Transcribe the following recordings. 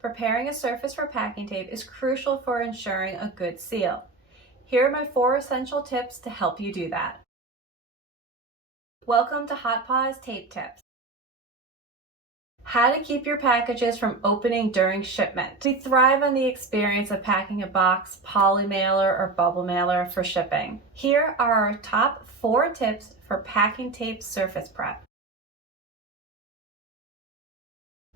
Preparing a surface for packing tape is crucial for ensuring a good seal. Here are my 4 essential tips to help you do that. Welcome to Hot Paws Tape Tips. How to keep your packages from opening during shipment. We thrive on the experience of packing a box, poly mailer, or bubble mailer for shipping. Here are our top 4 tips for packing tape surface prep.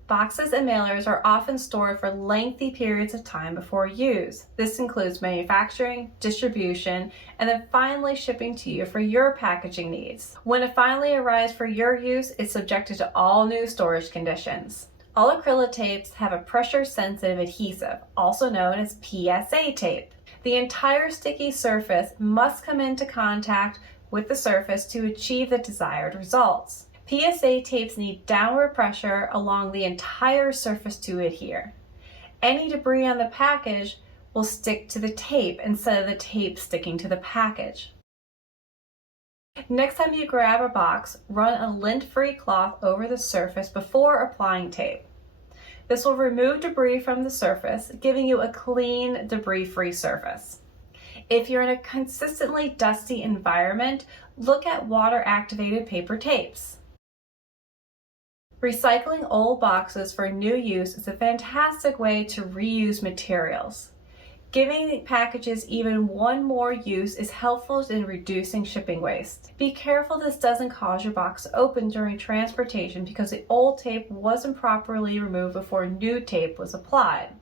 Boxes and mailers are often stored for lengthy periods of time before use. This includes manufacturing, distribution, and then finally shipping to you for your packaging needs. When it finally arrives for your use, it's subjected to all new storage conditions. All acrylic tapes have a pressure-sensitive adhesive, also known as PSA tape. The entire sticky surface must come into contact with the surface to achieve the desired results. PSA tapes need downward pressure along the entire surface to adhere. Any debris on the package will stick to the tape instead of the tape sticking to the package. Next time you grab a box, run a lint-free cloth over the surface before applying tape. This will remove debris from the surface, giving you a clean, debris-free surface. If you're in a consistently dusty environment, look at water-activated paper tapes. Recycling old boxes for new use is a fantastic way to reuse materials. Giving packages even one more use is helpful in reducing shipping waste. Be careful this doesn't cause your box to open during transportation because the old tape wasn't properly removed before new tape was applied.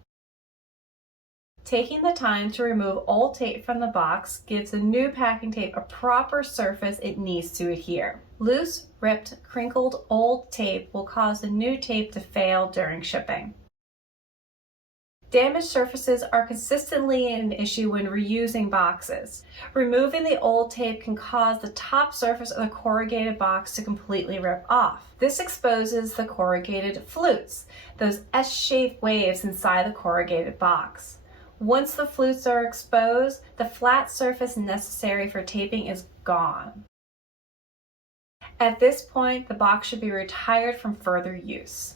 Taking the time to remove old tape from the box gives the new packing tape a proper surface it needs to adhere. Loose, ripped, crinkled old tape will cause the new tape to fail during shipping. Damaged surfaces are consistently an issue when reusing boxes. Removing the old tape can cause the top surface of the corrugated box to completely rip off. This exposes the corrugated flutes, those S-shaped waves inside the corrugated box. Once the flutes are exposed, the flat surface necessary for taping is gone. At this point, the box should be retired from further use.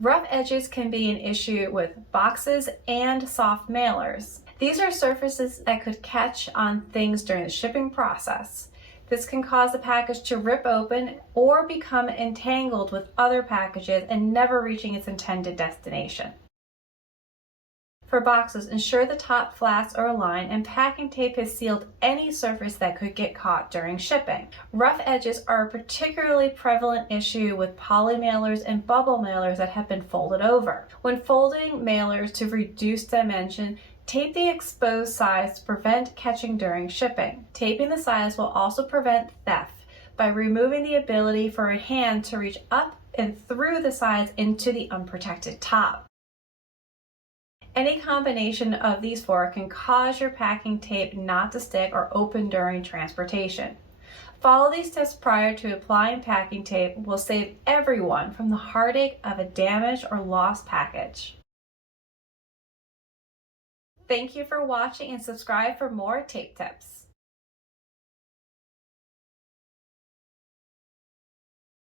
Rough edges can be an issue with boxes and soft mailers. These are surfaces that could catch on things during the shipping process. This can cause the package to rip open or become entangled with other packages and never reaching its intended destination. For boxes, ensure the top flats are aligned and packing tape has sealed any surface that could get caught during shipping. Rough edges are a particularly prevalent issue with poly mailers and bubble mailers that have been folded over. When folding mailers to reduce dimension, tape the exposed sides to prevent catching during shipping. Taping the sides will also prevent theft by removing the ability for a hand to reach up and through the sides into the unprotected top. Any combination of these 4 can cause your packing tape not to stick or open during transportation. Follow these tips prior to applying packing tape will save everyone from the heartache of a damaged or lost package. Thank you for watching and subscribe for more tape tips.